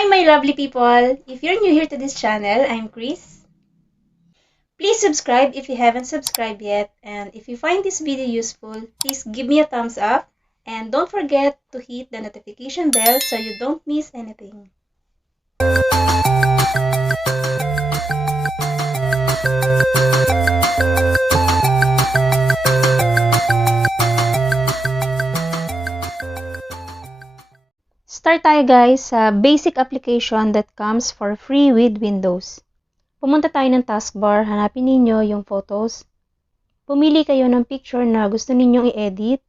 Hi, my lovely people! If you're new here to this channel, I'm Chris. Please subscribe if you haven't subscribed yet, and if you find this video useful, please give me a thumbs up, and don't forget to hit the notification bell so you don't miss anything. Start tayo guys sa basic application that comes for free with Windows. Pumunta tayo ng taskbar, hanapin ninyo yung photos. Pumili kayo ng picture na gusto ninyong i-edit.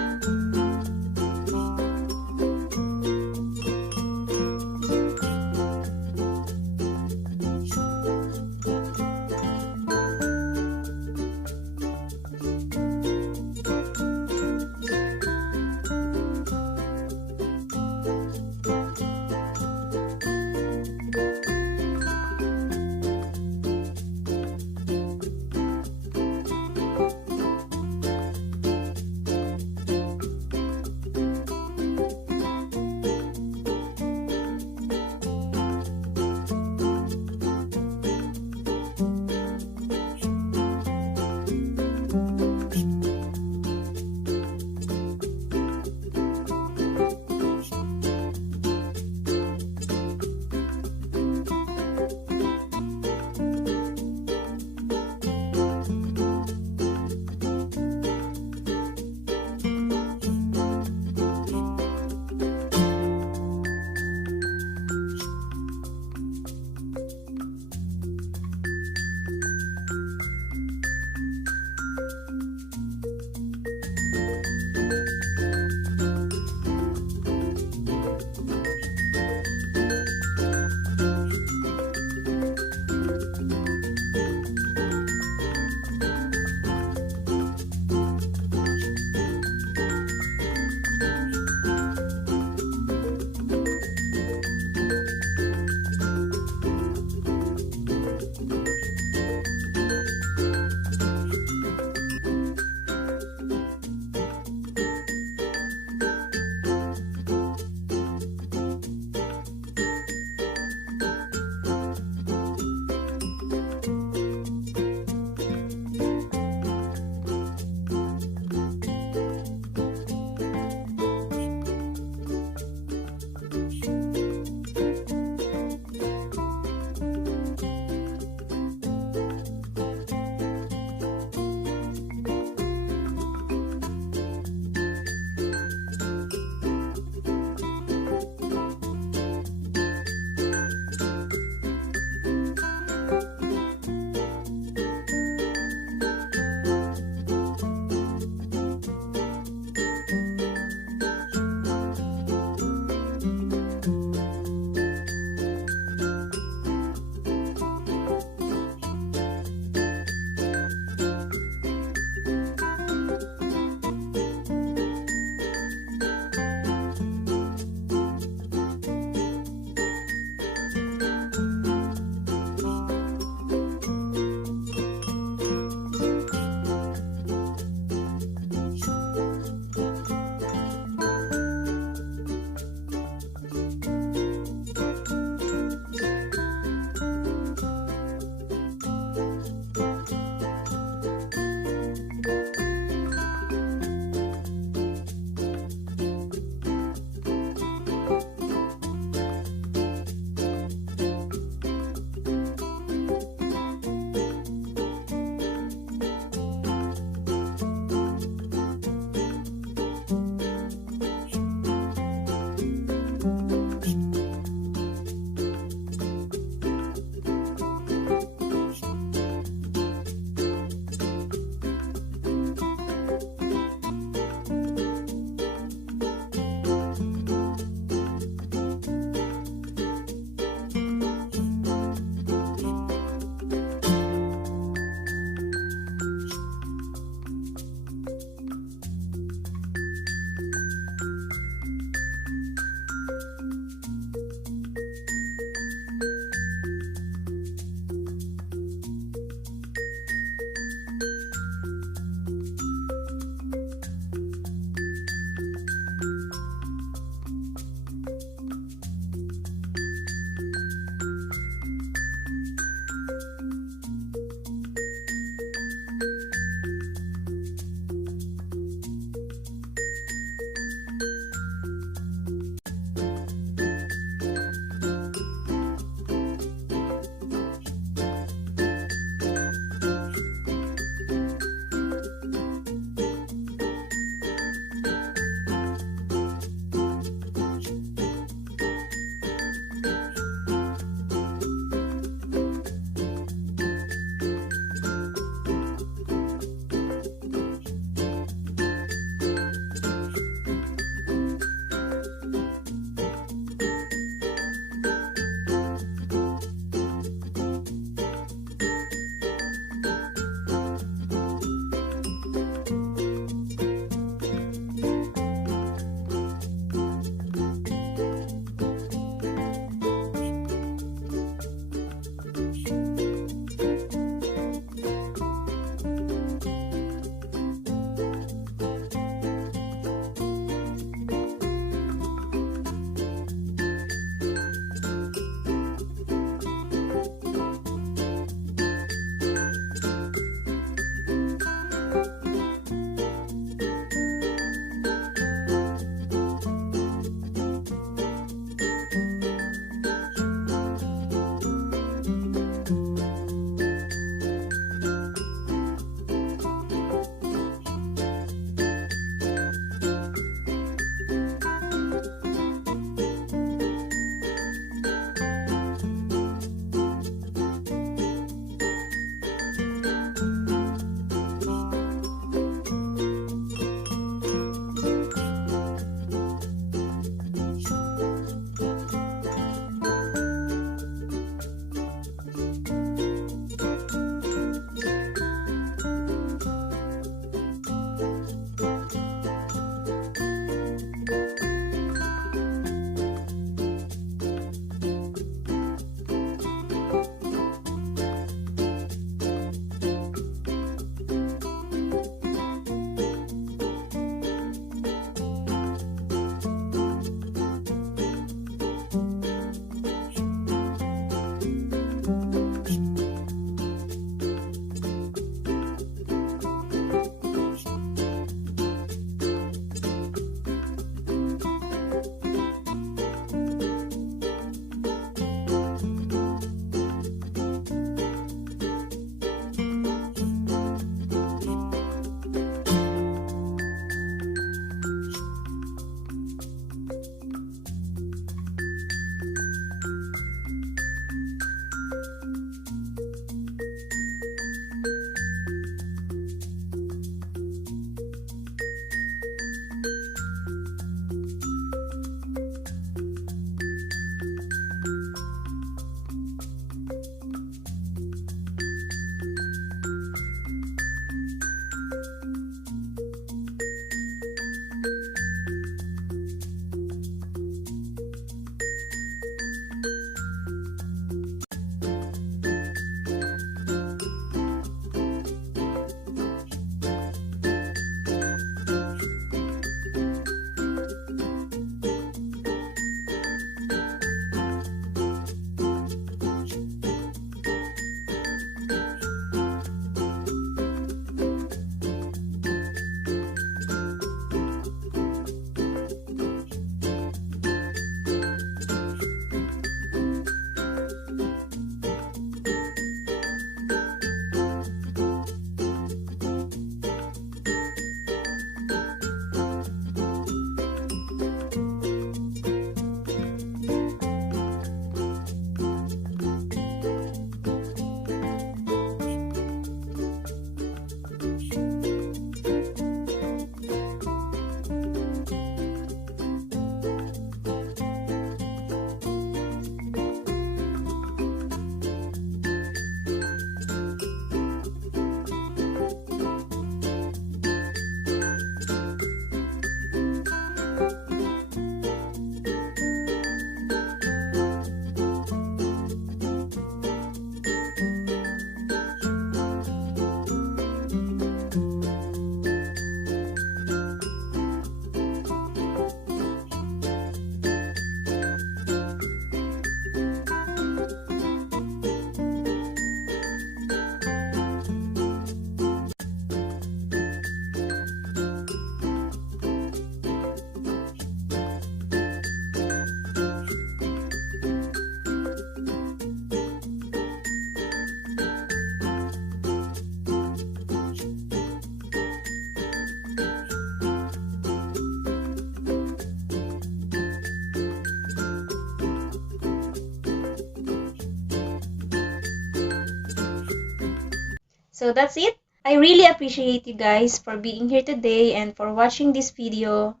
So that's it. I really appreciate you guys for being here today and for watching this video.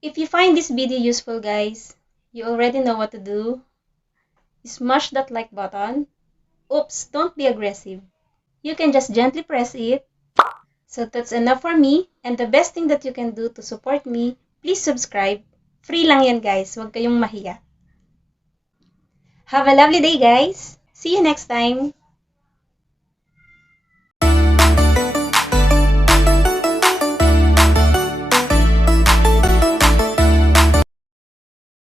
If you find this video useful, guys, you already know what to do. Smash that like button. Oops, don't be aggressive. You can just gently press it. So that's enough for me. And the best thing that you can do to support me, please subscribe. Free lang yan, guys. Huwag kayong mahiya. Have a lovely day, guys. See you next time.